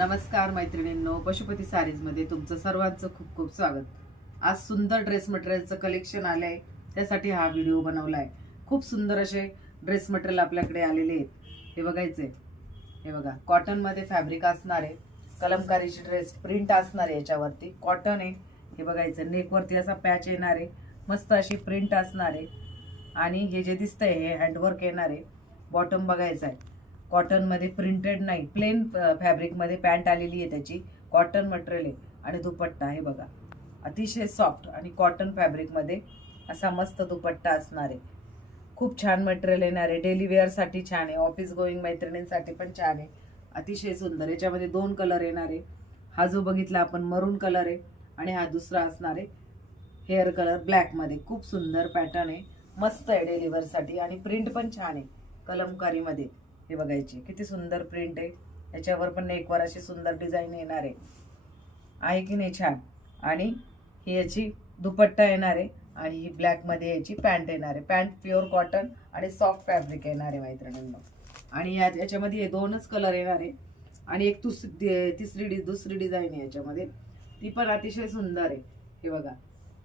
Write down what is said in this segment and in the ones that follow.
नमस्कार मैत्रिणींनो, पशुपती सारीज मध्ये तुमचं सर्वांचं खूप खूप स्वागत। आज सुंदर ड्रेस मटेरियलचं कलेक्शन आलंय, त्यासाठी हा व्हिडिओ बनवलाय। खूप सुंदर असे ड्रेस मटेरियल आपल्याकडे आलेले आहेत। हे बघायचे, हे बघा कॉटन मध्ये फॅब्रिक असणार आहे, कलमकारीची ड्रेस प्रिंट असणार आहे, याच्यावरती कॉटन आहे। हे बघायचं, नेक वरती असा पॅच येणार आहे, मस्त अशी प्रिंट असणार आहे आणि हे जे दिसतंय हे हँडवर्क येणार आहे। बॉटम बघायचं आहे, कॉटन मध्ये प्रिंटेड नाही, प्लेन फॅब्रिक मध्ये पॅन्ट आलेली आहे, त्याची कॉटन मटेरियल आहे। आणि दुपट्टा हे बघा, अतिशय सॉफ्ट आणि कॉटन फॅब्रिक मध्ये असा मस्त दुपट्टा असणार आहे। खूप छान मटेरियल येणार आहे, डेली वेअर साठी छान आहे, ऑफिस गोईंग मैत्रिणींसाठी पण छान आहे, अतिशय सुंदर। याच्यामध्ये दोन कलर येणार आहे, हा जो बघितला आपण मरून कलर आहे आणि हा दुसरा असणार आहे हेअर कलर ब्लॅक मध्ये। खूप सुंदर पॅटर्न आहे, मस्त आहे डेली वेअर साठी आणि प्रिंट पण छान आहे कलमकारी मध्ये। हे बघायची किती सुंदर प्रिंट आहे, याच्यावर पण नेकवर अशी सुंदर डिझाईन येणार आहे की नाही, छान। आणि ही याची दुपट्टा येणार आहे आणि ही ब्लॅक मध्ये याची पॅन्ट येणार आहे। पॅन्ट प्युअर कॉटन आणि सॉफ्ट फॅब्रिक येणार आहे मैत्रिणींनो। आणि याच्यामध्ये हे दोनच कलर येणार आहे आणि एक दुसरी डिझाईन आहे याच्यामध्ये, ती पण अतिशय सुंदर आहे। हे बघा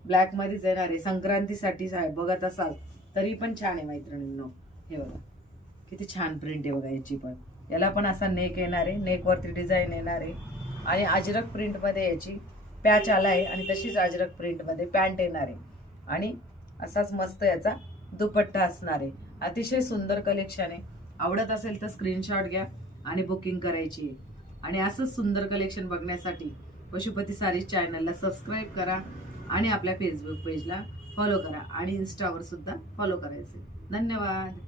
ब्लॅक मध्येच येणार आहे, संक्रांतीसाठी बघत असाल तरी पण छान आहे मैत्रिणींनो। हे बघा किती छान प्रिंट आहे बघा याची पण, याला पण असा नेक येणार आहे, नेक वरती डिझाईन येणार आहे आणि अजरक प्रिंट मध्ये याची पॅच आला आहे आणि तशीच अजरक प्रिंट मध्ये पॅन्ट येणार आहे आणि असाच मस्त याचा दुपट्टा असणार आहे। अतिशय सुंदर कलेक्शन आहे, आवडत असेल तर स्क्रीनशॉट घ्या आणि बुकिंग करायची आहे। आणि असंच सुंदर कलेक्शन बघण्यासाठी पशुपती सारीज चॅनलला सबस्क्राईब करा आणि आपल्या फेसबुक पेजला फॉलो करा आणि इन्स्टावर सुद्धा फॉलो करायचे। धन्यवाद।